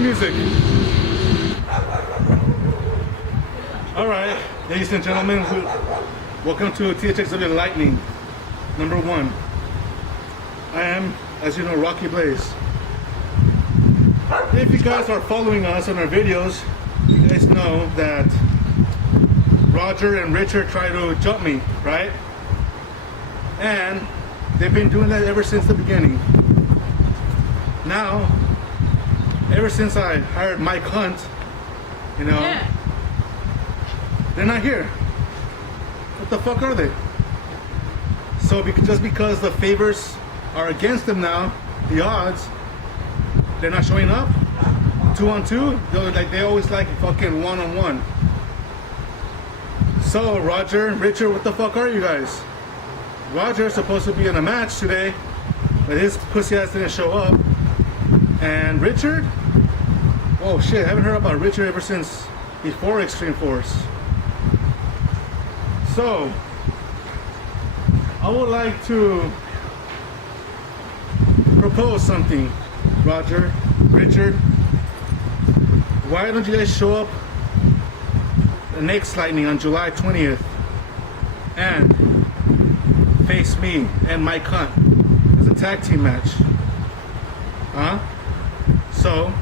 the music. Alright, ladies and gentlemen, welcome to THXW Lightning #1. I am, as you know, Rocky Blaze. If you guys are following us on our videos, you guys know that Roger and Richard try to jump me, right? And they've been doing that ever since the beginning. Now, ever since I hired Mike Hunt, you know, they're not here. What the fuck are they? So just because the favors are against them now, the odds, they're not showing up 2-on-2. They always like fucking 1-on-1. So Roger and Richard, what the fuck are you guys? Roger's supposed to be in a match today, but his pussy ass didn't show up. And Richard, oh shit, I haven't heard about Richard ever since before Extreme Force. So I would like to propose something. Roger, Richard, why don't you guys show up the next Lightning on July 20th and face me and Mike Hunt as a tag team match? Huh? So